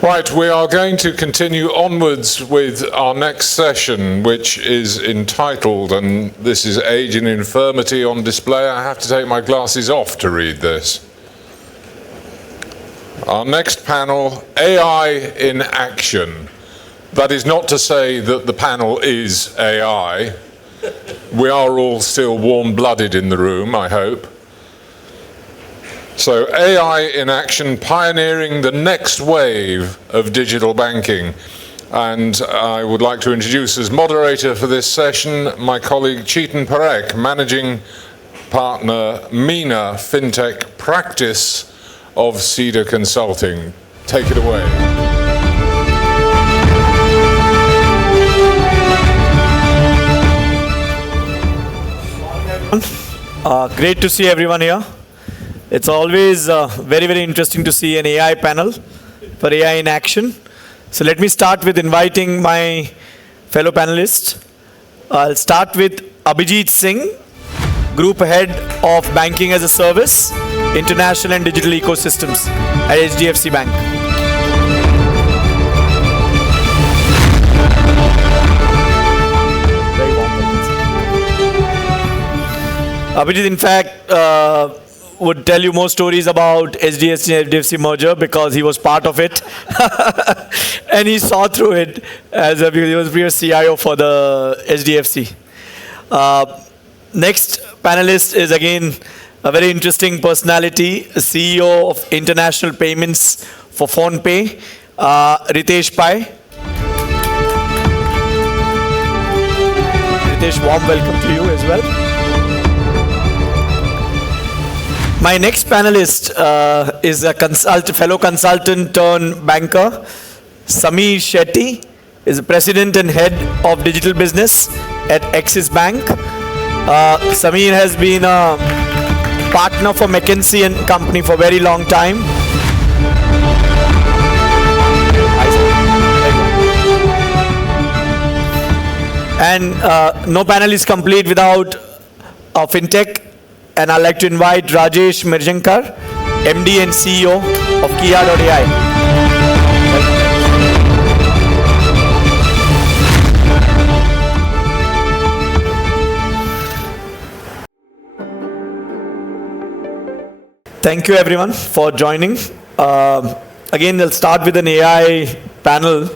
Right, we are going to continue onwards with our next session, which is entitled, and this is Age and Infirmity on display. I have to take my glasses off to read this. Our next panel, AI in Action. That is not to say that the panel is AI. We are all still warm-blooded in the room, I hope. So AI in Action, pioneering the next wave of digital banking. And I would like to introduce as moderator for this session my colleague Chetan Parekh, Managing Partner, MENA FinTech Practice of Cedar Consulting. Take it away. Great to see everyone here. It's always very, very interesting to see an AI panel for AI in action. So let me start with inviting my fellow panelists. I'll start with Abhijit Singh, Group Head of Banking as a Service, International and Digital Ecosystems at HDFC Bank. Very warm welcome. Abhijit, in fact, would tell you more stories about HDFC and HDFC merger because he was part of it and he saw through it as he was previous CIO for the HDFC. Next panelist is again a very interesting personality, CEO of International Payments for PhonePe, Ritesh Pai. Ritesh, warm welcome to you as well. My next panelist is a fellow consultant turned banker, Shetty, is the President and Head of Digital Business at Axis Bank. Samir has been a partner for McKinsey and Company for a very long time. And no panel is complete without a FinTech. And I'd like to invite Rajesh Mirjankar, MD and CEO of Kiya.ai. Thank you everyone for joining. Again, I'll start with an AI panel.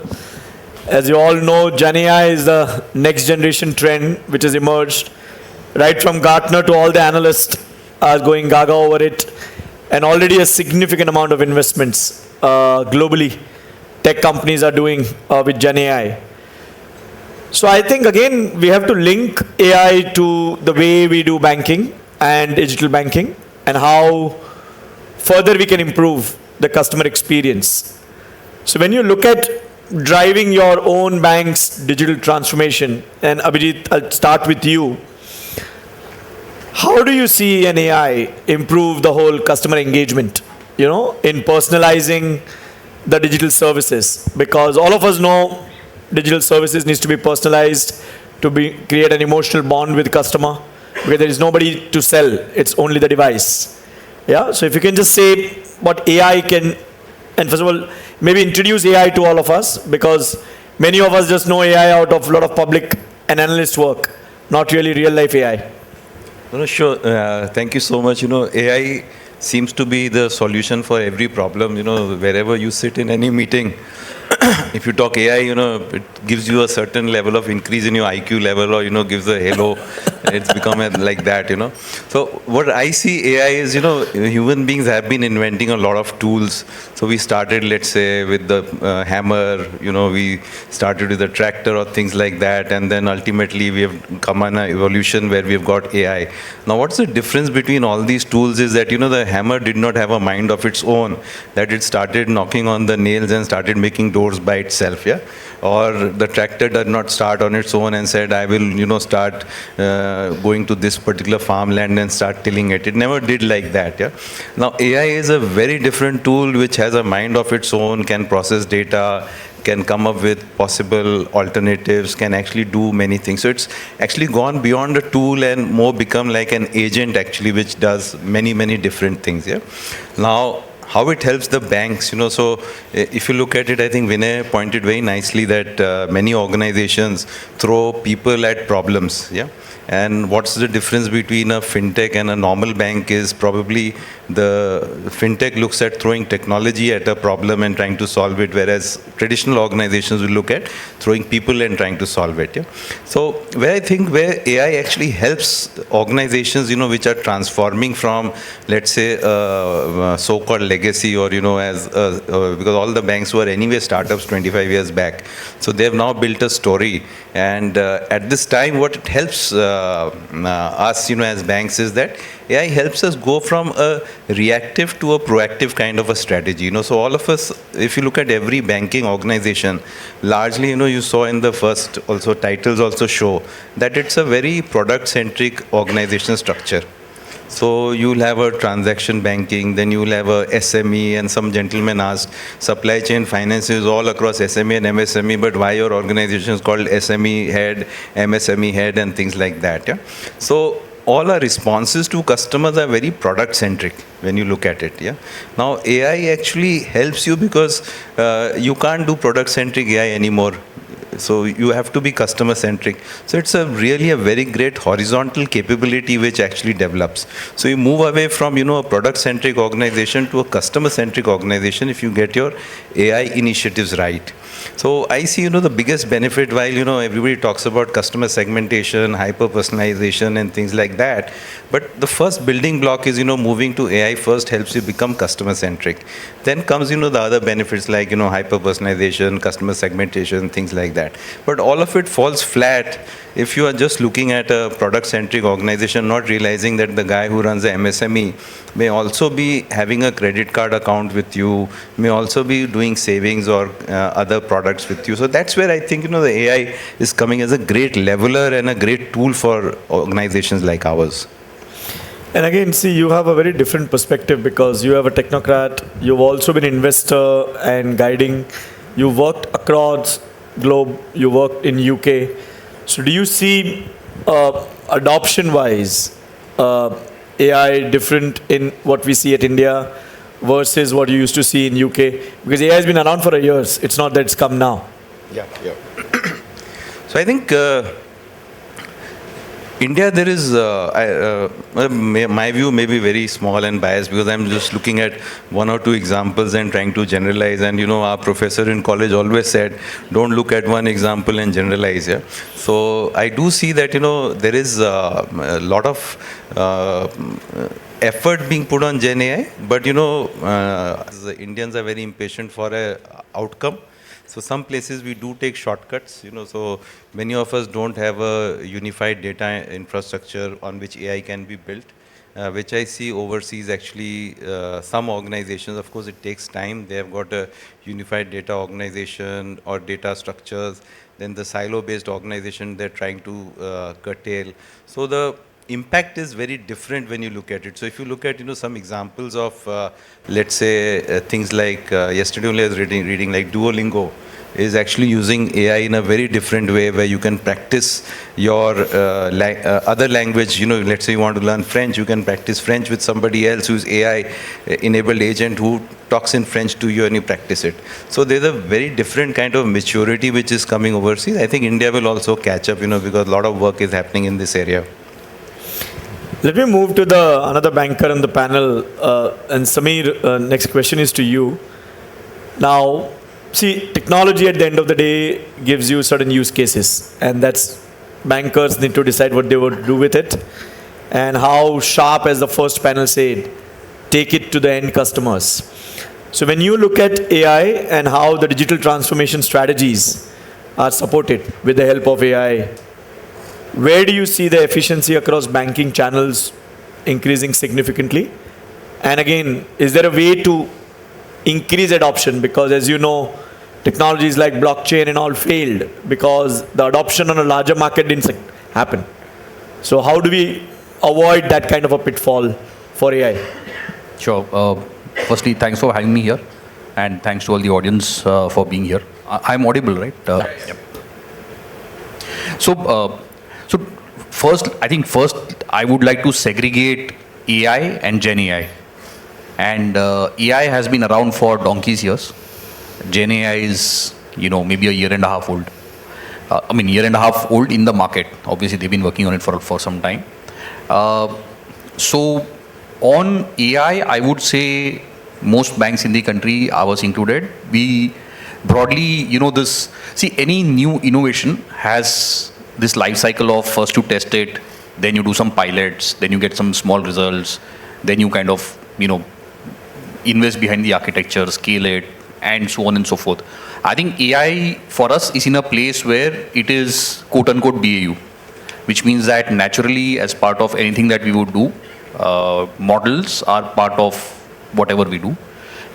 As you all know, Gen AI is the next generation trend which has emerged. Right from Gartner to all the analysts are going gaga over it, and already a significant amount of investments globally tech companies are doing with Gen AI. So I think again we have to link AI to the way we do banking and digital banking and how further we can improve the customer experience. So when you look at driving your own bank's digital transformation, and Abhijit, I'll start with you. How do you see an AI improve the whole customer engagement, in personalizing the digital services? Because all of us know digital services needs to be personalized to create an emotional bond with the customer, because there is nobody to sell, it's only the device. Yeah. So if you can just say what AI can, and first of all, maybe introduce AI to all of us, because many of us just know AI out of a lot of public and analyst work, not really real life AI. No, sure. Thank you so much. AI seems to be the solution for every problem. Wherever you sit in any meeting, if you talk AI, it gives you a certain level of increase in your IQ level, or, gives a halo. It's become like that, So what I see AI is, human beings have been inventing a lot of tools. So we started, let's say, with the hammer, we started with the tractor or things like that. And then ultimately we have come on an evolution where we've got AI. Now, what's the difference between all these tools is that, the hammer did not have a mind of its own, that it started knocking on the nails and started making doors by itself, yeah? Or the tractor did not start on its own and said, I will, start going to this particular farmland and start tilling it. It never did like that, yeah? Now, AI is a very different tool which has a mind of its own, can process data, can come up with possible alternatives, can actually do many things. So it's actually gone beyond a tool and more become like an agent actually, which does many, many different things, yeah? Now, how it helps the banks, so if you look at it, I think Vinay pointed very nicely that many organizations throw people at problems, yeah. And what's the difference between a fintech and a normal bank is probably the fintech looks at throwing technology at a problem and trying to solve it, whereas traditional organizations will look at throwing people and trying to solve it. Yeah? So where I think where AI actually helps organizations, which are transforming from, let's say, so-called legacy or, because all the banks were anyway startups 25 years back. So they've now built a story. And at this time, what it helps us, as banks is that AI helps us go from a reactive to a proactive kind of a strategy. So all of us, if you look at every banking organization, largely, you saw in the first also titles also show that it's a very product-centric organization structure. So you'll have a transaction banking, then you'll have a SME, and some gentleman asked, supply chain finance is all across SME and MSME, but why your organization is called SME head, MSME head, and things like that. Yeah? So all our responses to customers are very product centric when you look at it. Yeah. Now AI actually helps you because you can't do product centric AI anymore. So you have to be customer centric. So it's really a very great horizontal capability which actually develops. So you move away from, a product centric organization to a customer centric organization if you get your AI initiatives right. So I see, the biggest benefit while, everybody talks about customer segmentation, hyper personalization and things like that. But the first building block is, moving to AI first helps you become customer centric. Then comes, the other benefits like, hyper personalization, customer segmentation, things like that. But all of it falls flat if you are just looking at a product-centric organization, not realizing that the guy who runs the MSME may also be having a credit card account with you, may also be doing savings or other products with you. So that's where I think, the AI is coming as a great leveler and a great tool for organizations like ours. And again, see, you have a very different perspective because you have a technocrat, you've also been an investor and guiding, you worked across globe, you worked in UK. So do you see adoption-wise AI different in what we see at India versus what you used to see in UK? Because AI has been around for years. It's not that it's come now. Yeah. So I think India, there is, my view may be very small and biased because I'm just looking at one or two examples and trying to generalize. And, our professor in college always said, don't look at one example and generalize. Yeah? So I do see that, there is a lot of effort being put on Gen AI, but, the Indians are very impatient for an outcome. So some places we do take shortcuts, so many of us don't have a unified data infrastructure on which AI can be built, which I see overseas actually some organizations, of course it takes time, they have got a unified data organization or data structures, then the silo-based organization they're trying to curtail. So the impact is very different when you look at it. So if you look at, some examples of, let's say, things like, yesterday only I was reading like Duolingo is actually using AI in a very different way where you can practice your other language. Let's say you want to learn French, you can practice French with somebody else who's AI-enabled agent who talks in French to you and you practice it. So there's a very different kind of maturity which is coming overseas. I think India will also catch up, because a lot of work is happening in this area. Let me move to another banker on the panel. And Samir, next question is to you. Now, see, technology at the end of the day gives you certain use cases. And that's bankers need to decide what they would do with it. And how sharp, as the first panel said, take it to the end customers. So when you look at AI and how the digital transformation strategies are supported with the help of AI, where do you see the efficiency across banking channels increasing significantly? And again, is there a way to increase adoption? Because as you know, technologies like blockchain and all failed because the adoption on a larger market didn't happen. So how do we avoid that kind of a pitfall for AI? Sure. Firstly, thanks for having me here. And thanks to all the audience for being here. I'm audible, right? Yep. So first, I would like to segregate AI and Gen AI. And AI has been around for donkey's years. Gen AI is, maybe a year and a half old. Year and a half old in the market. Obviously, they've been working on it for some time. So on AI, I would say most banks in the country, ours included, we broadly, any new innovation has this life cycle of first you test it, then you do some pilots, then you get some small results, then you kind of, invest behind the architecture, scale it, and so on and so forth. I think AI for us is in a place where it is quote unquote BAU, which means that naturally as part of anything that we would do, models are part of whatever we do.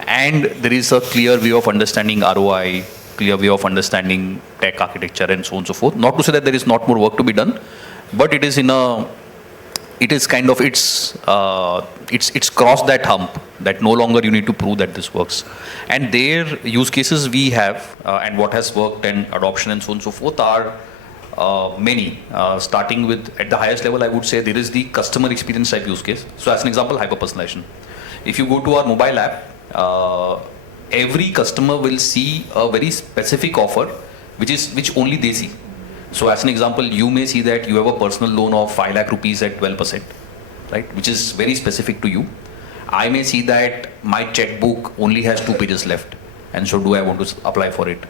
And there is a clear way of understanding ROI, clear way of understanding tech architecture and so on and so forth. Not to say that there is not more work to be done, but it is it's crossed that hump that no longer you need to prove that this works. And their use cases we have and what has worked and adoption and so on and so forth are many. Starting with, at the highest level, I would say there is the customer experience type use case. So as an example, hyper-personalization. If you go to our mobile app, every customer will see a very specific offer, which only they see. So as an example, you may see that you have a personal loan of 5 lakh rupees at 12%, right? Which is very specific to you. I may see that my checkbook only has 2 pages left. And so do I want to apply for it?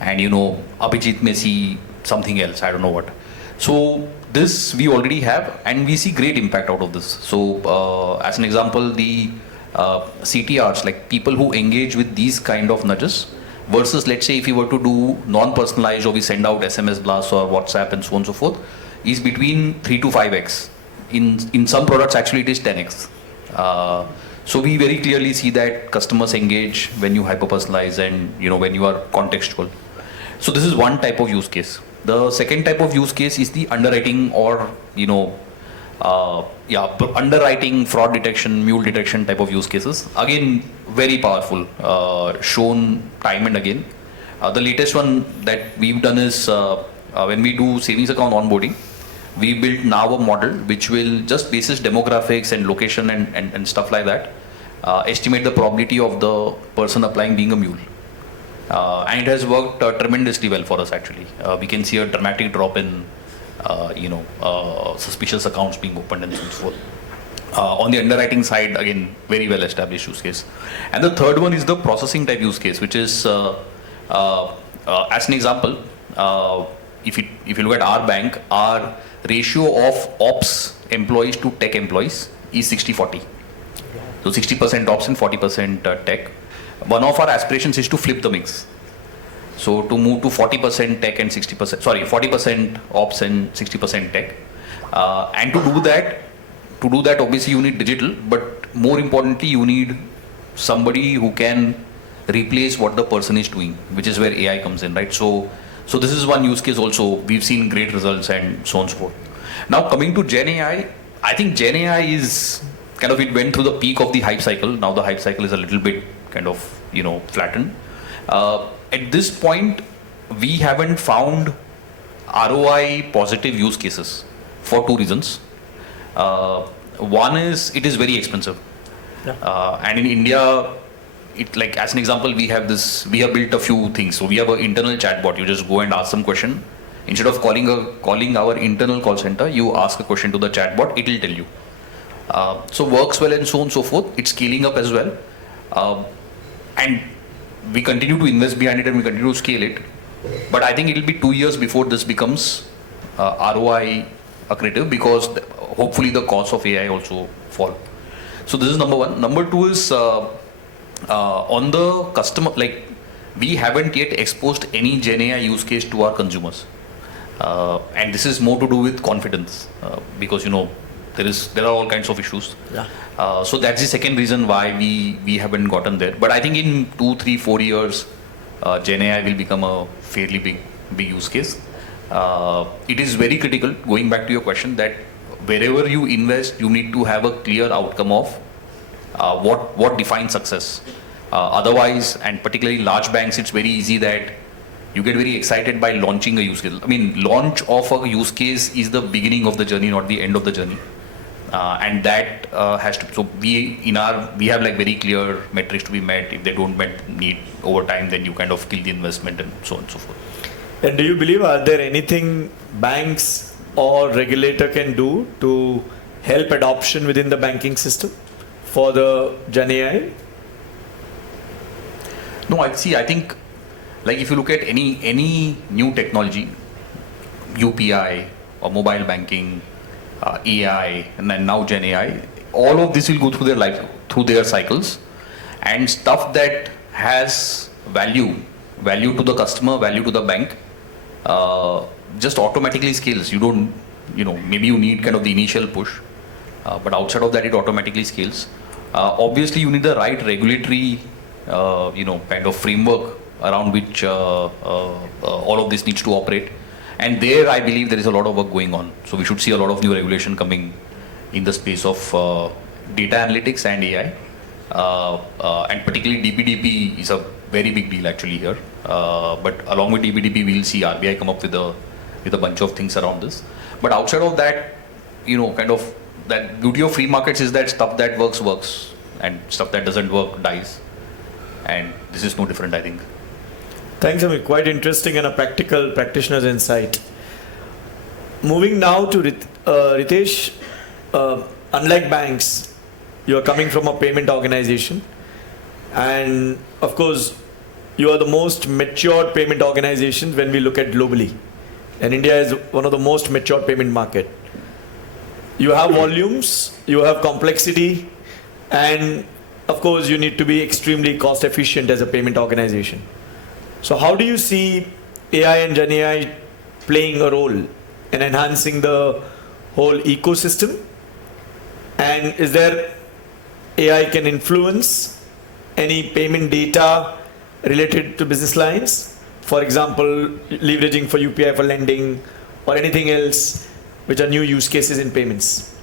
And Abhijit may see something else, I don't know what. So this we already have and we see great impact out of this. So as an example, the CTRs, like people who engage with these kind of nudges, versus let's say if you were to do non-personalized or we send out SMS blasts or WhatsApp and so on and so forth, is between 3 to 5x. In some products actually it is 10x. So we very clearly see that customers engage when you hyper-personalize and when you are contextual. So this is one type of use case. The second type of use case is the underwriting or underwriting, fraud detection, mule detection type of use cases. Again, very powerful, shown time and again. The latest one that we've done is when we do savings account onboarding, we built now a model which will just basis demographics and location and stuff like that, estimate the probability of the person applying being a mule. And it has worked tremendously well for us actually. We can see a dramatic drop in suspicious accounts being opened and so forth. On the underwriting side, again, very well established use case. And the third one is the processing type use case, which is, as an example, if you look at our bank, our ratio of ops employees to tech employees is 60-40. So 60% ops and 40% tech. One of our aspirations is to flip the mix. So to move to 40% tech and 40% ops and 60% tech. And to do that, obviously you need digital, but more importantly, you need somebody who can replace what the person is doing, which is where AI comes in, right? So this is one use case also. We've seen great results and so on and so forth. Now coming to Gen AI, I think Gen AI is kind of, it went through the peak of the hype cycle. Now the hype cycle is a little bit kind of, flattened. At this point, we haven't found ROI positive use cases for 2 reasons. One is it is very expensive. Yeah. And in India, as an example, we have built a few things. So we have an internal chatbot. You just go and ask some question. Instead of calling our internal call center, you ask a question to the chatbot, it will tell you. So works well and so on and so forth. It's scaling up as well. And we continue to invest behind it and we continue to scale it. But I think it will be 2 years before this becomes ROI accretive, because hopefully the cost of AI also fall. So this is number one. Number two is on the customer, we haven't yet exposed any Gen AI use case to our consumers. And this is more to do with confidence, because there are all kinds of issues. Yeah. So that's the second reason why we haven't gotten there. But I think in 2, 3, 4 years, Gen AI will become a fairly big use case. It is very critical, going back to your question, that wherever you invest, you need to have a clear outcome of what defines success. Otherwise, and particularly large banks, it's very easy that you get very excited by launching a use case. I mean, launch of a use case is the beginning of the journey, not the end of the journey. and that has to. So we have like very clear metrics to be met. If they don't meet over time, then you kind of kill the investment and so on and so forth. And do you believe, are there anything banks or regulator can do to help adoption within the banking system for the Gen AI? No, I think like if you look at any new technology, UPI or mobile banking, AI, and then now Gen AI, all of this will go through their cycles, and stuff that has value to the customer, value to the bank, just automatically scales. You don't, maybe you need kind of the initial push, but outside of that, it automatically scales. Obviously, you need the right regulatory, kind of framework around which all of this needs to operate. And there, I believe there is a lot of work going on. So we should see a lot of new regulation coming in the space of data analytics and AI. And particularly DPDP is a very big deal actually here. But along with DPDP, we'll see RBI come up with a bunch of things around this. But outside of that, kind of that beauty of free markets is that stuff that works, and stuff that doesn't work dies. And this is no different, I think. Thanks, Amit. Quite interesting and a practical practitioner's insight. Moving now to Ritesh, unlike banks, you are coming from a payment organization, and of course, you are the most matured payment organization when we look at globally, and India is one of the most matured payment market. You have volumes, you have complexity, and of course, you need to be extremely cost efficient as a payment organization. So how do you see AI and Gen AI playing a role in enhancing the whole ecosystem? And is there AI can influence any payment data related to business lines? For example, leveraging for UPI for lending or anything else which are new use cases in payments?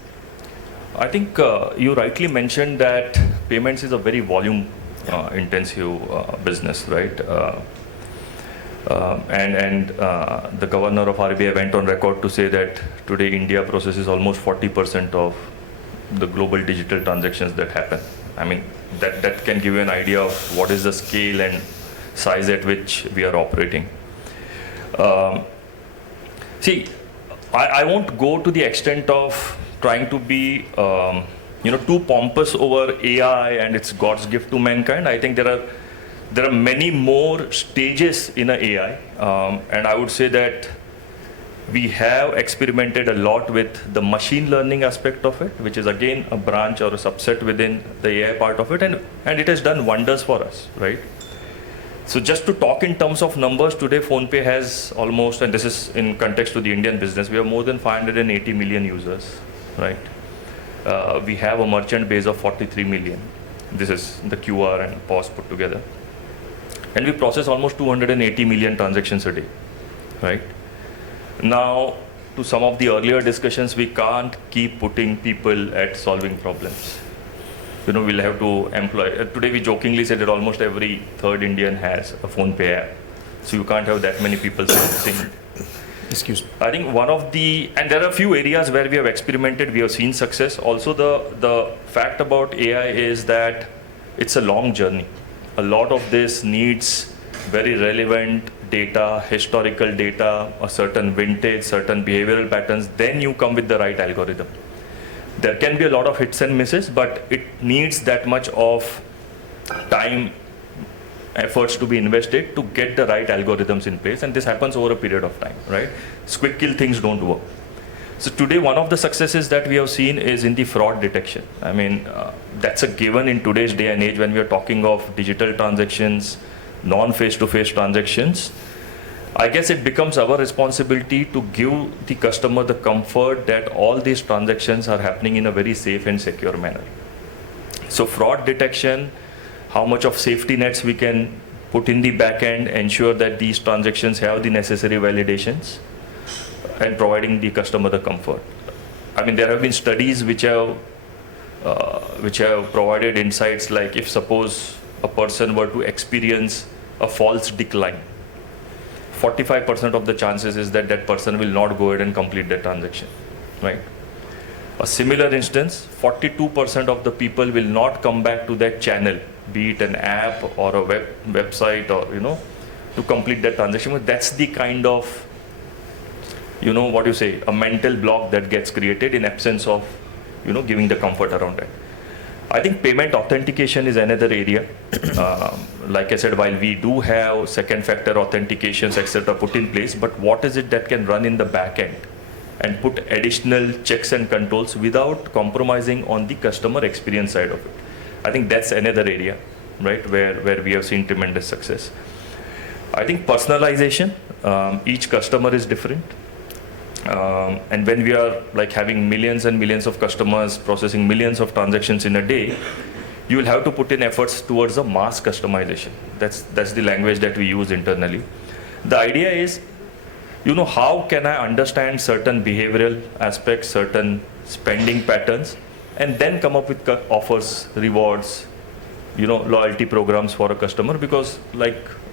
I think you rightly mentioned that payments is a very volume intensive business, right? And the governor of RBI went on record to say that today India processes almost 40% of the global digital transactions that happen. I mean, that can give you an idea of what is the scale and size at which we are operating. See, I won't go to the extent of trying to be too pompous over AI and its God's gift to mankind. I think there are many more stages in a AI, and I would say that we have experimented a lot with the machine learning aspect of it, which is again a branch or a subset within the AI part of it, and it has done wonders for us, right? So just to talk in terms of numbers, today PhonePe has almost, and this is in context to the Indian business, we have more than 580 million users, right? We have a merchant base of 43 million. This is the QR and POS put together. And we process almost 280 million transactions a day, right? Now, to some of the earlier discussions, we can't keep putting people at solving problems. We'll have to employ. Today we jokingly said that almost every third Indian has a PhonePe app. So you can't have that many people servicing. Excuse me. I think and there are a few areas where we have experimented, we have seen success. Also the fact about AI is that it's a long journey. A lot of this needs very relevant data, historical data, a certain vintage, certain behavioral patterns, then you come with the right algorithm. There can be a lot of hits and misses, but it needs that much of time, efforts to be invested to get the right algorithms in place, and this happens over a period of time, right? Quick kill things don't work. So today, one of the successes that we have seen is in the fraud detection. I mean, that's a given in today's day and age when we are talking of digital transactions, non-face-to-face transactions. I guess it becomes our responsibility to give the customer the comfort that all these transactions are happening in a very safe and secure manner. So fraud detection, how much of safety nets we can put in the back end, ensure that these transactions have the necessary validations, and providing the customer the comfort. I mean, there have been studies which have provided insights like if suppose a person were to experience a false decline, 45% of the chances is that that person will not go ahead and complete the transaction, right? a similar instance, 42% of the people will not come back to that channel, be it an app or a website or, to complete that transaction. But that's the kind of, a mental block that gets created in absence of, giving the comfort around it. I think payment authentication is another area. Like I said, while we do have second factor authentications, etc., put in place, but what is it that can run in the back end and put additional checks and controls without compromising on the customer experience side of it? I think that's another area, right, where we have seen tremendous success. I think personalization, each customer is different. And when we are like having millions and millions of customers processing millions of transactions in a day, you will have to put in efforts towards a mass customization. That's the language that we use internally. The idea is, how can I understand certain behavioral aspects, certain spending patterns, and then come up with offers, rewards, loyalty programs for a customer, because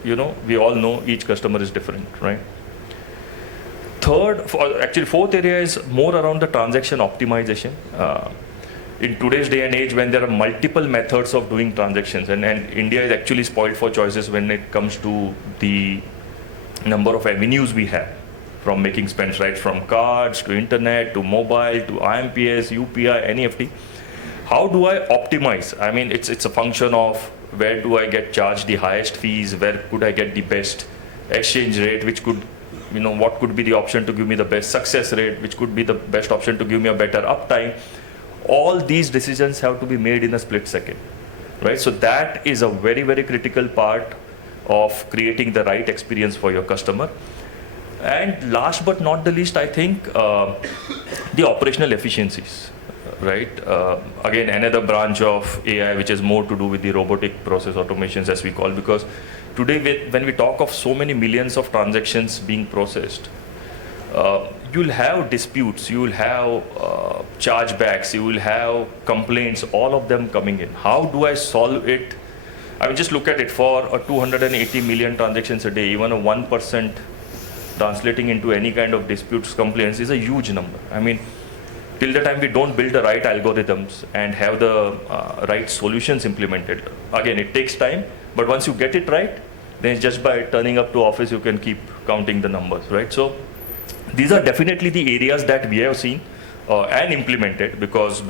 we all know each customer is different, right? Fourth area is more around the transaction optimization. In today's day and age, when there are multiple methods of doing transactions, and India is actually spoiled for choices when it comes to the number of avenues we have, from making spends, right, from cards to internet to mobile to IMPS, UPI, NEFT. How do I optimize? I mean, it's a function of where do I get charged the highest fees, where could I get the best exchange rate, which could, what could be the option to give me the best success rate, which could be the best option to give me a better uptime. All these decisions have to be made in a split second, right? So that is a very, very critical part of creating the right experience for your customer. And last but not the least, I think the operational efficiencies, right? Again, another branch of AI which is more to do with the robotic process automations, as we call, because today when we talk of so many millions of transactions being processed, you'll have disputes, you will have chargebacks, you will have complaints, all of them coming in. How do I solve it? I mean, just look at it. For a 280 million transactions a day, even a 1% translating into any kind of disputes, complaints is a huge number. I mean, till the time we don't build the right algorithms and have the right solutions implemented, again, it takes time, but once you get it right, then just by turning up to office, you can keep counting the numbers, right? So these are definitely the areas that we have seen and implemented, because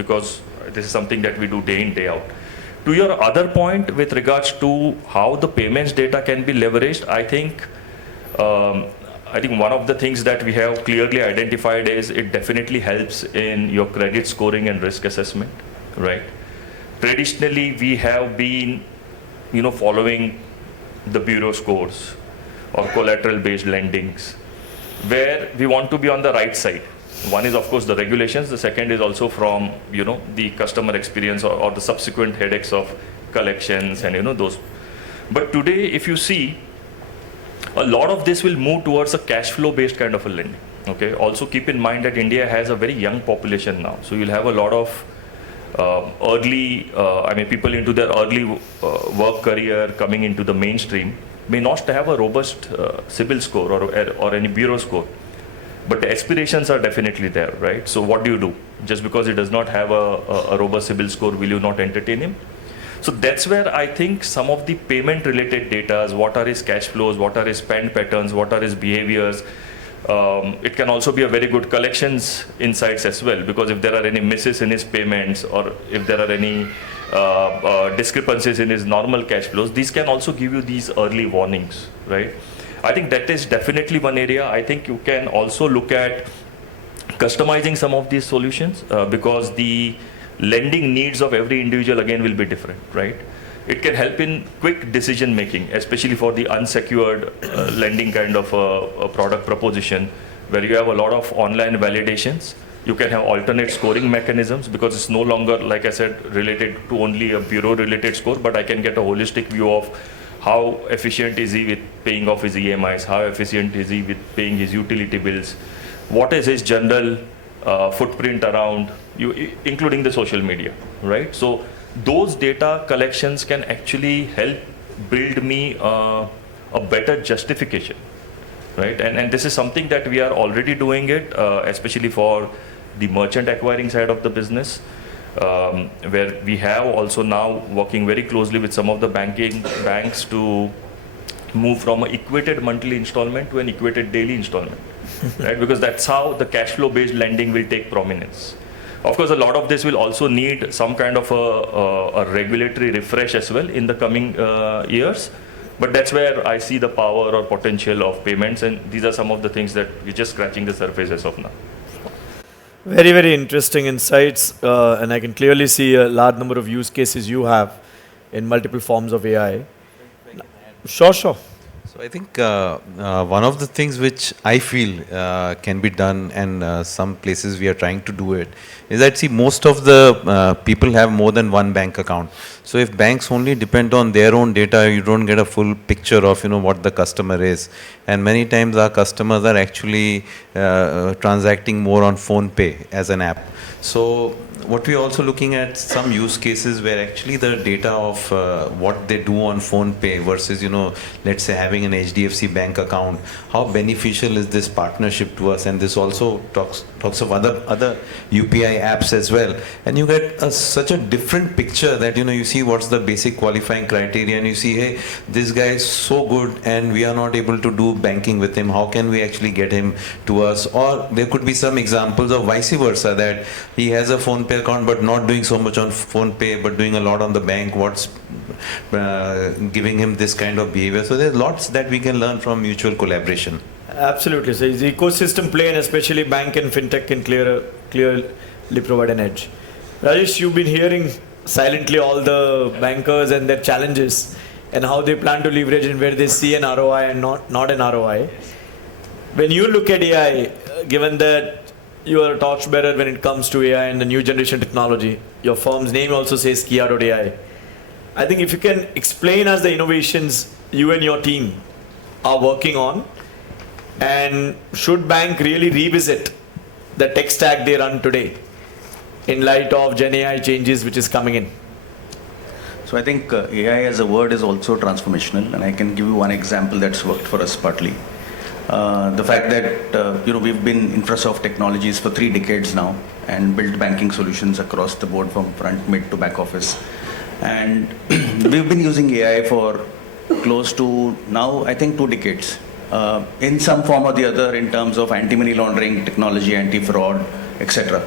this is something that we do day in, day out. To your other point with regards to how the payments data can be leveraged, I think one of the things that we have clearly identified is it definitely helps in your credit scoring and risk assessment, right? Traditionally, we have been, following the bureau scores or collateral-based lendings, where we want to be on the right side. One is, of course, the regulations. The second is also from, the customer experience or the subsequent headaches of collections and, those. But today, if you see, a lot of this will move towards a cash flow based kind of a lending. Okay. Also keep in mind that India has a very young population now. So you'll have a lot of people into their early work career coming into the mainstream may not have a robust CIBIL score or any bureau score. But the aspirations are definitely there, right? So what do? Just because he does not have a robust CIBIL score, will you not entertain him? So that's where I think some of the payment related data, what are his cash flows, what are his spend patterns, what are his behaviors. It can also be a very good collections insights as well, because if there are any misses in his payments or if there are any discrepancies in his normal cash flows, these can also give you these early warnings, right? I think that is definitely one area. I think you can also look at customizing some of these solutions because the lending needs of every individual again will be different, right? It can help in quick decision making, especially for the unsecured lending kind of a product proposition, where you have a lot of online validations. You can have alternate scoring mechanisms because it's no longer, like I said, related to only a bureau related score, but I can get a holistic view of how efficient is he with paying off his EMIs, how efficient is he with paying his utility bills, what is his general footprint around you, including the social media, right? So those data collections can actually help build me a better justification, right? And this is something that we are already doing it, especially for the merchant acquiring side of the business, where we have also now working very closely with some of the banks to move from an equated monthly installment to an equated daily installment, right? Because that's how the cash flow based lending will take prominence. Of course, a lot of this will also need some kind of a regulatory refresh as well in the coming years. But that's where I see the power or potential of payments, and these are some of the things that we're just scratching the surface as of now. Very, very interesting insights, and I can clearly see a large number of use cases you have in multiple forms of AI. Sure. So I think one of the things which I feel can be done, and some places we are trying to do it, is that, see, most of the people have more than one bank account. So if banks only depend on their own data, you don't get a full picture of what the customer is. And many times our customers are actually transacting more on PhonePe as an app. So what we're also looking at some use cases where actually the data of what they do on PhonePe versus, let's say having an HDFC bank account, how beneficial is this partnership to us? And this also talks of other UPI apps as well. And you get such a different picture that, you see what's the basic qualifying criteria, and you see, hey, this guy is so good and we are not able to do banking with him. How can we actually get him to us? Or there could be some examples of vice versa, that he has a PhonePe account but not doing so much on PhonePe but doing a lot on the bank. What's giving him this kind of behavior? So there's lots that we can learn from mutual collaboration. Absolutely. So the ecosystem play, and especially bank and fintech, can clearly provide an edge. Rajesh, you've been hearing silently all the bankers and their challenges and how they plan to leverage and where they see an ROI and not an ROI. When you look at AI, given that you are a torchbearer when it comes to AI and the new generation technology, your firm's name also says Kiya.ai. I think if you can explain us the innovations you and your team are working on, and should bank really revisit the tech stack they run today in light of Gen AI changes which is coming in? So I think AI as a word is also transformational, and I can give you one example that's worked for us partly. The fact that we've been Infrasoft Technologies for 3 decades now and built banking solutions across the board from front, mid to back office. And we've been using AI for close to now, I think, 2 decades. In some form or the other, in terms of anti-money laundering technology, anti-fraud, etc.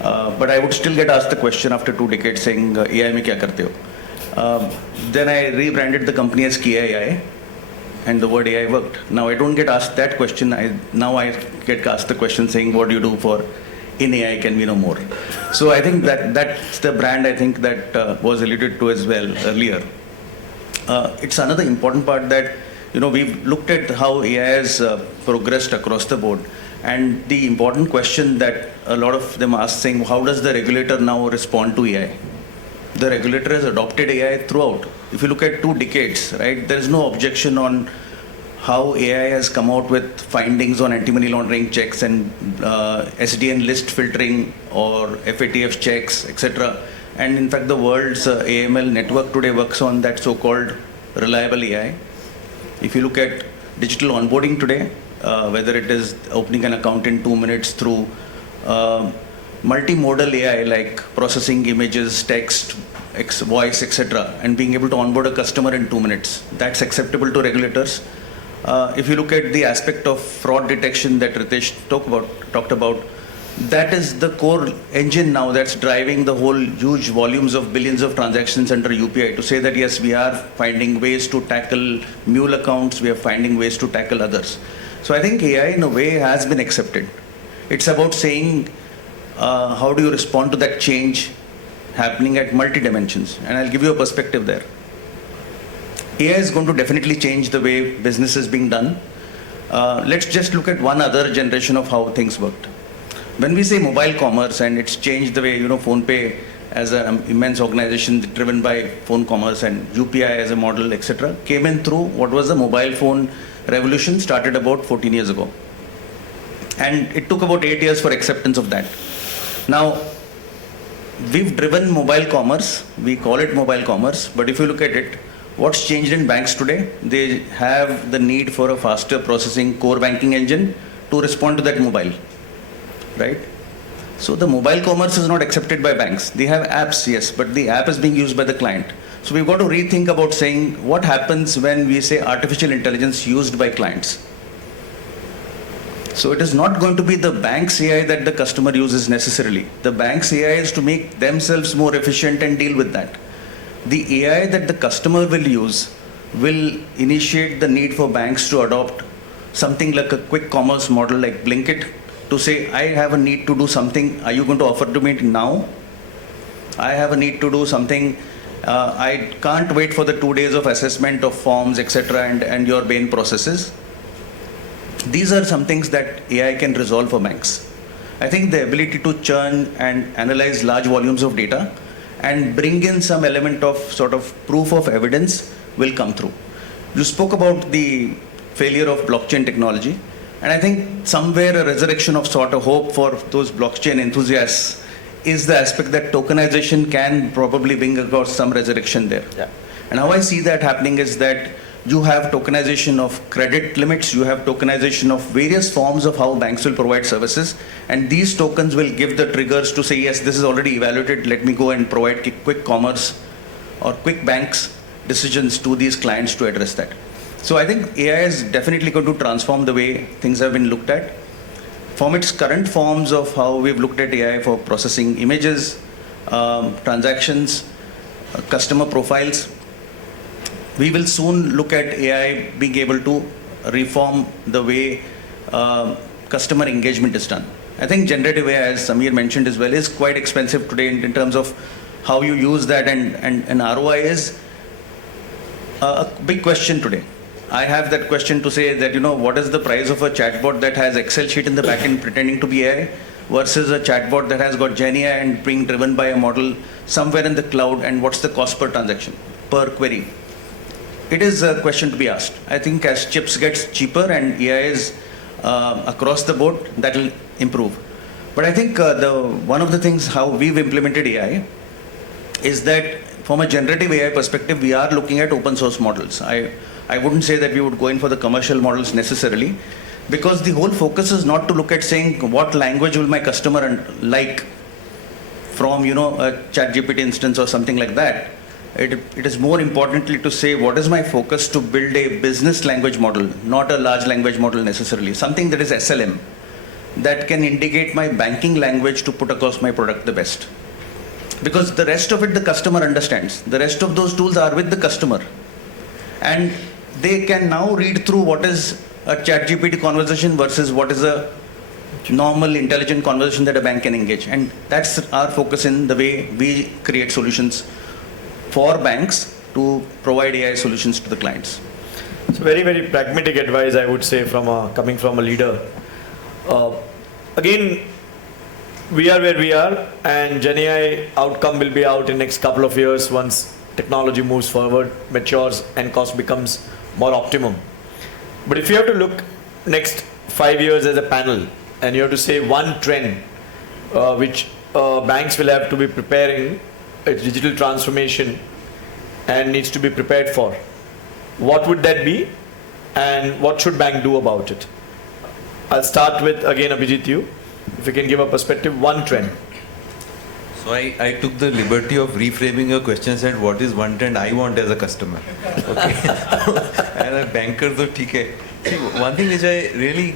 But I would still get asked the question after 2 decades saying, AI mein kya karte ho? Then I rebranded the company as Kiya.ai, and the word AI worked. Now I don't get asked that question. Now I get asked the question saying, what do you do for in AI, can we know more? So I think that's the brand, I think, that was alluded to as well earlier. It's another important part that we've looked at how AI has progressed across the board, and the important question that a lot of them ask saying, how does the regulator now respond to AI? The regulator has adopted AI throughout. If you look at 2 decades, right, there is no objection on how AI has come out with findings on anti-money laundering checks and SDN list filtering or FATF checks, etc. And in fact, the world's AML network today works on that so-called reliable AI. If you look at digital onboarding today, whether it is opening an account in 2 minutes through multimodal AI like processing images, text, voice, etc., and being able to onboard a customer in 2 minutes, that's acceptable to regulators. If you look at the aspect of fraud detection that Ritesh talked about, that is the core engine now that's driving the whole huge volumes of billions of transactions under UPI to say that yes, we are finding ways to tackle mule accounts, we are finding ways to tackle others. So I think AI in a way has been accepted. It's about saying how do you respond to that change happening at multi-dimensions, and I'll give you a perspective there. AI is going to definitely change the way business is being done. Let's just look at one other generation of how things worked. When we say mobile commerce, and it's changed the way, PhonePe as an immense organization driven by phone commerce and UPI as a model, etc., came in through what was the mobile phone revolution, started about 14 years ago. And it took about 8 years for acceptance of that. Now, we've driven mobile commerce, we call it mobile commerce, but if you look at it, what's changed in banks today? They have the need for a faster processing core banking engine to respond to that mobile, right? So the mobile commerce is not accepted by banks. They have apps, yes, but the app is being used by the client. So we've got to rethink about saying what happens when we say artificial intelligence used by clients. So it is not going to be the bank's AI that the customer uses necessarily. The bank's AI is to make themselves more efficient and deal with that. The AI that the customer will use will initiate the need for banks to adopt something like a quick commerce model like Blinkit to say, I have a need to do something. Are you going to offer to me now? I have a need to do something. I can't wait for the 2 days of assessment of forms, etc., and your main processes. These are some things that AI can resolve for banks. I think the ability to churn and analyze large volumes of data and bring in some element of sort of proof of evidence will come through. You spoke about the failure of blockchain technology, and I think somewhere a resurrection of sort of hope for those blockchain enthusiasts is the aspect that tokenization can probably bring about some resurrection there. Yeah. And how I see that happening is that you have tokenization of credit limits, you have tokenization of various forms of how banks will provide services, and these tokens will give the triggers to say, yes, this is already evaluated, let me go and provide quick commerce or quick banks decisions to these clients to address that. So I think AI is definitely going to transform the way things have been looked at. From its current forms of how we've looked at AI for processing images, transactions, customer profiles, we will soon look at AI being able to reform the way customer engagement is done. I think generative AI, as Samir mentioned as well, is quite expensive today in terms of how you use that, and ROI is a big question today. I have that question to say that, what is the price of a chatbot that has Excel sheet in the back end pretending to be AI versus a chatbot that has got Gen AI and being driven by a model somewhere in the cloud, and what's the cost per transaction, per query? It is a question to be asked. I think as chips gets cheaper and AI is across the board, that will improve. But I think one of the things how we've implemented AI is that from a generative AI perspective, we are looking at open source models. I wouldn't say that we would go in for the commercial models necessarily, because the whole focus is not to look at saying what language will my customer like from, a ChatGPT instance or something like that. It is more importantly to say what is my focus to build a business language model, not a large language model necessarily, something that is SLM, that can indicate my banking language to put across my product the best. Because the rest of it the customer understands. The rest of those tools are with the customer. And they can now read through what is a ChatGPT conversation versus what is a normal intelligent conversation that a bank can engage. And that's our focus in the way we create solutions for banks to provide AI solutions to the clients. It's very, very pragmatic advice, I would say, coming from a leader. Again, we are where we are, and Gen AI outcome will be out in next couple of years once technology moves forward, matures, and cost becomes more optimum. But if you have to look next 5 years as a panel, and you have to say one trend which banks will have to be preparing, its digital transformation, and needs to be prepared for, what would that be, and what should bank do about it? I'll start with, again, Abhijit, you. If you can give a perspective, one trend. So I took the liberty of reframing your question and said, what is one trend I want as a customer? Okay. And a banker, so okay. See, one thing which I really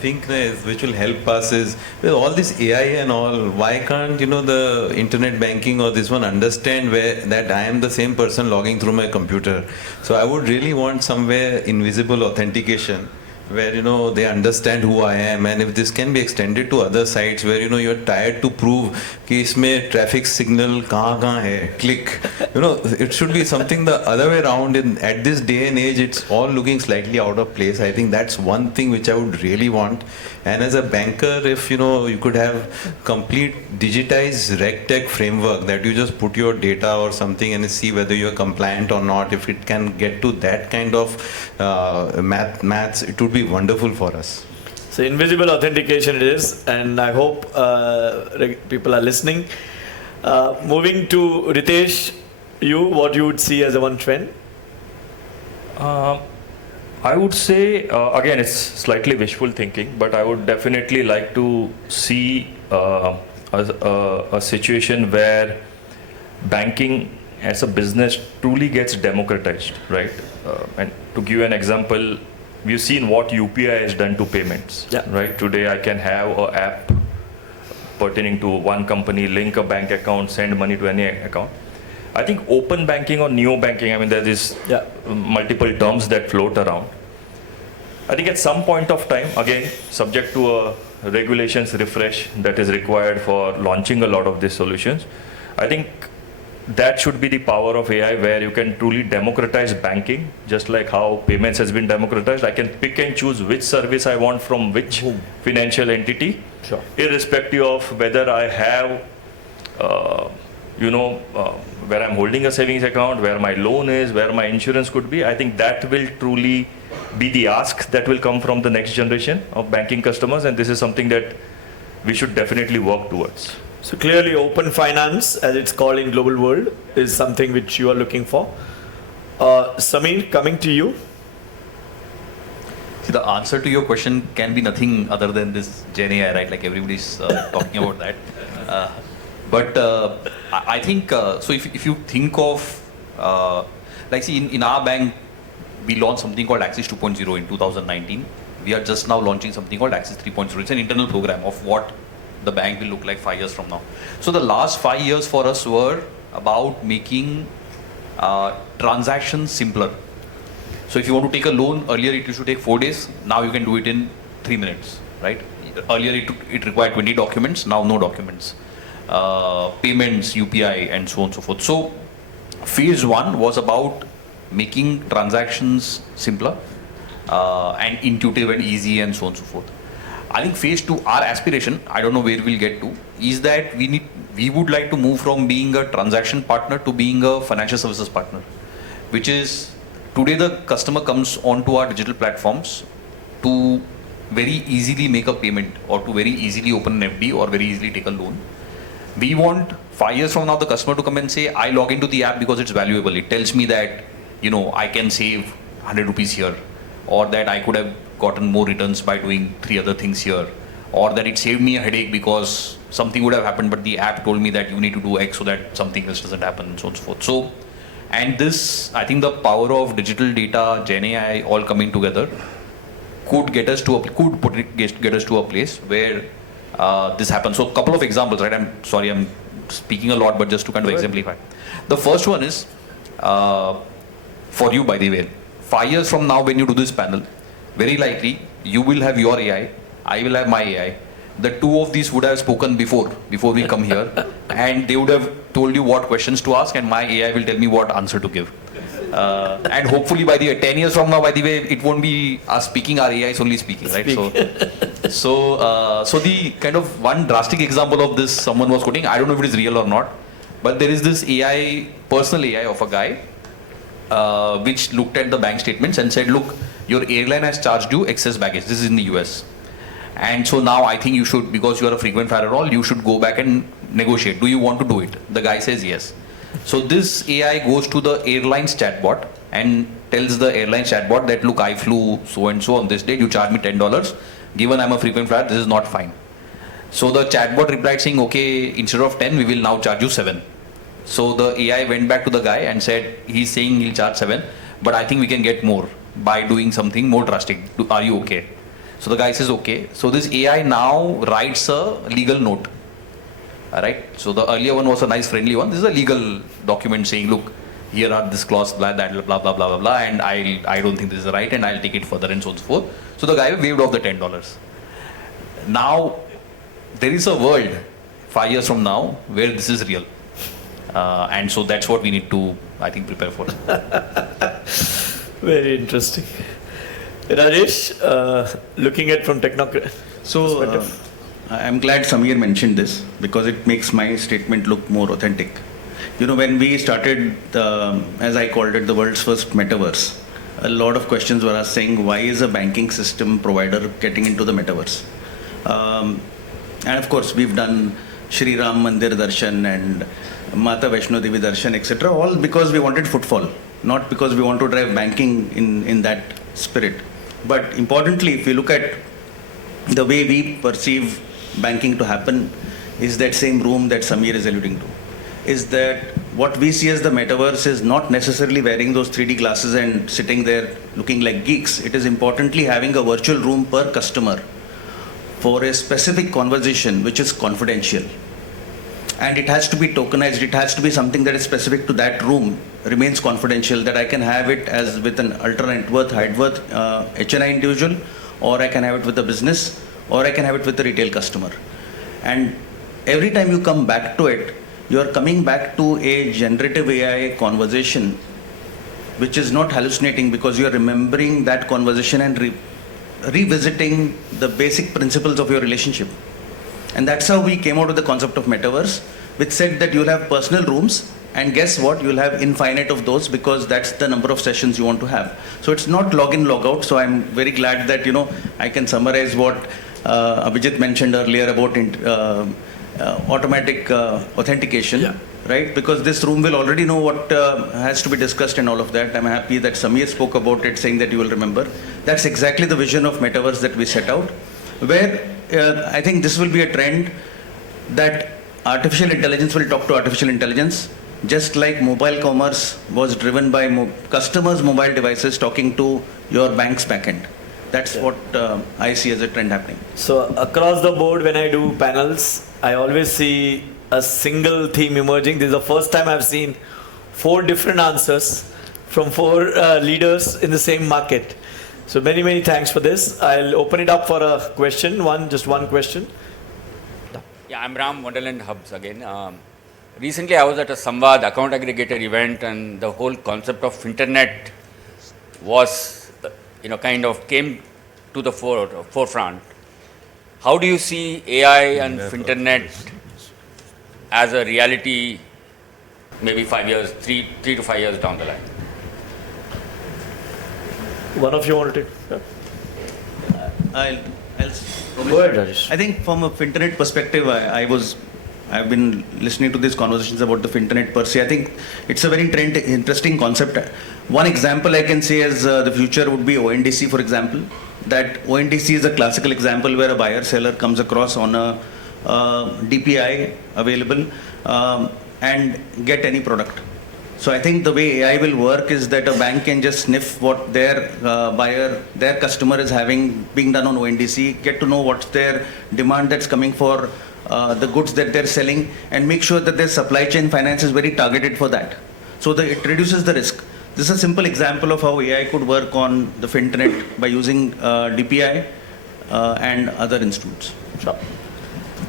think is, which will help us is, with all this AI and all, why can't, the internet banking or this one understand that I am the same person logging through my computer? So I would really want somewhere invisible authentication, where they understand who I am, and if this can be extended to other sites where you're tired to prove कि इसमें traffic signal कहाँ है, click, it should be something the other way around. At this day and age, it's all looking slightly out of place. I think that's one thing which I would really want. And as a banker, if you could have complete digitized RegTech framework that you just put your data or something and see whether you're compliant or not, if it can get to that kind of maths, it would be wonderful for us. So invisible authentication it is, and I hope people are listening. Moving to Ritesh, what you would see as a one trend? I would say, again, it's slightly wishful thinking, but I would definitely like to see a situation where banking as a business truly gets democratized, right? And to give you an example, we've seen what UPI has done to payments, right? Today I can have an app pertaining to one company, link a bank account, send money to any account. I think open banking or neo banking, I mean, there is multiple terms that float around. I think at some point of time, again, subject to a regulations refresh that is required for launching a lot of these solutions, I think that should be the power of AI, where you can truly democratize banking, just like how payments has been democratized. I can pick and choose which service I want from which financial entity, irrespective of whether I have, where I'm holding a savings account, where my loan is, where my insurance could be. I think that will truly be the ask that will come from the next generation of banking customers, and this is something that we should definitely work towards. So clearly open finance, as it's called in global world, is something which you are looking for. Samir, coming to you. See, the answer to your question can be nothing other than this Gen AI, right? Like everybody's talking about that. But I think, so if you think of, like see, in our bank, we launched something called Axis 2.0 in 2019. We are just now launching something called Axis 3.0. It's an internal program of what the bank will look like 5 years from now. So the last 5 years for us were about making transactions simpler. So if you want to take a loan, earlier it used to take 4 days. Now you can do it in 3 minutes, right? Earlier it required 20 documents, now no documents. Payments, UPI, and so on and so forth. So phase 1 was about making transactions simpler and intuitive and easy and so on and so forth. I think phase 2, our aspiration, I don't know where we'll get to, is that we would like to move from being a transaction partner to being a financial services partner, which is today the customer comes onto our digital platforms to very easily make a payment or to very easily open an FD or very easily take a loan. We want 5 years from now the customer to come and say, I log into the app because it's valuable. It tells me that, I can save 100 rupees here, or that I could have gotten more returns by doing 3 other things here, or that it saved me a headache because something would have happened but the app told me that you need to do X so that something else doesn't happen, and so on and so forth. So, and this, I think the power of digital data, Gen AI all coming together could get us to a place where this happens. So a couple of examples, right? I'm sorry, I'm speaking a lot, but just to kind of exemplify. The first one is, for you, by the way, 5 years from now when you do this panel, very likely you will have your AI, I will have my AI. The two of these would have spoken before we come here, and they would have told you what questions to ask, and my AI will tell me what answer to give. And hopefully by the 10 years from now, by the way, it won't be us speaking, our AI is only speaking, right? So the kind of one drastic example of this someone was quoting, I don't know if it is real or not, but there is this AI, personal AI of a guy, which looked at the bank statements and said, look, your airline has charged you excess baggage. This is in the US. And so now I think you should, because you are a frequent flyer all, you should go back and negotiate. Do you want to do it? The guy says yes. So this AI goes to the airline's chatbot and tells the airline chatbot that, look, I flew so and so on this date, you charge me $10. Given I'm a frequent flyer, this is not fine. So the chatbot replied saying, okay, instead of 10, we will now charge you 7. So the AI went back to the guy and said, he's saying he'll charge 7, but I think we can get more by doing something more drastic. Are you okay? So the guy says, okay. So this AI now writes a legal note. Alright. So the earlier one was a nice friendly one. This is a legal document saying, look, here are this clause, blah, that, blah, blah, blah, blah, blah, and I don't think this is right, and I'll take it further and so on and so forth. So the guy waived off the $10. Now, there is a world 5 years from now where this is real. And so that's what we need to, I think, prepare for. Very interesting. Rajesh, looking at from technocrat. So, I'm glad Samir mentioned this because it makes my statement look more authentic. When we started, as I called it, the world's first metaverse, a lot of questions were asked saying, why is a banking system provider getting into the metaverse? And of course, we've done Shri Ram Mandir Darshan and Mata Vaishno Devi Darshan, etc., all because we wanted footfall, not because we want to drive banking in that spirit. But importantly, if we look at the way we perceive banking to happen is that same room that Samir is alluding to. Is that what we see as the metaverse is not necessarily wearing those 3D glasses and sitting there looking like geeks. It is importantly having a virtual room per customer for a specific conversation which is confidential. And it has to be tokenized. It has to be something that is specific to that room, remains confidential, that I can have it as with an ultra net worth, high worth HNI individual, or I can have it with a business, or I can have it with a retail customer. And every time you come back to it, you are coming back to a generative AI conversation, which is not hallucinating because you are remembering that conversation and revisiting the basic principles of your relationship. And that's how we came out with the concept of metaverse, which said that you'll have personal rooms, and guess what? You'll have infinite of those because that's the number of sessions you want to have. So it's not log in, log out. So I'm very glad that, I can summarize what Abhijit mentioned earlier about automatic authentication, right? Because this room will already know what has to be discussed and all of that. I'm happy that Samir spoke about it, saying that you will remember. That's exactly the vision of metaverse that we set out, where I think this will be a trend that artificial intelligence will talk to artificial intelligence, just like mobile commerce was driven by customers' mobile devices talking to your bank's backend. That's what I see as a trend happening. So across the board, when I do panels, I always see a single theme emerging. This is the first time I've seen 4 different answers from 4 leaders in the same market. So many, many thanks for this. I'll open it up for a question, just one question. Yeah, I'm Ram, Wonderland Hubs again. Recently I was at a Samvad account aggregator event, and the whole concept of FinTech was, came to the forefront. How do you see AI and FinTech as a reality maybe 5 years, 3 to 5 years down the line? One of you want to take? I'll Go ahead, Rajesh. I think from a FinTech perspective, I've been listening to these conversations about the FinTech per se. I think it's a very interesting concept. One example I can say is the future would be ONDC, for example. That ONDC is a classical example where a buyer seller comes across on a DPI available and get any product. So I think the way AI will work is that a bank can just sniff what their their customer is having being done on ONDC, get to know what's their demand that's coming for the goods that they're selling, and make sure that their supply chain finance is very targeted for that. So it reduces the risk. This is a simple example of how AI could work on the FinTech by using DPI and other institutes. Sure.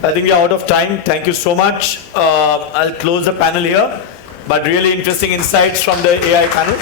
I think we are out of time. Thank you so much. I'll close the panel here. But really interesting insights from the AI panel.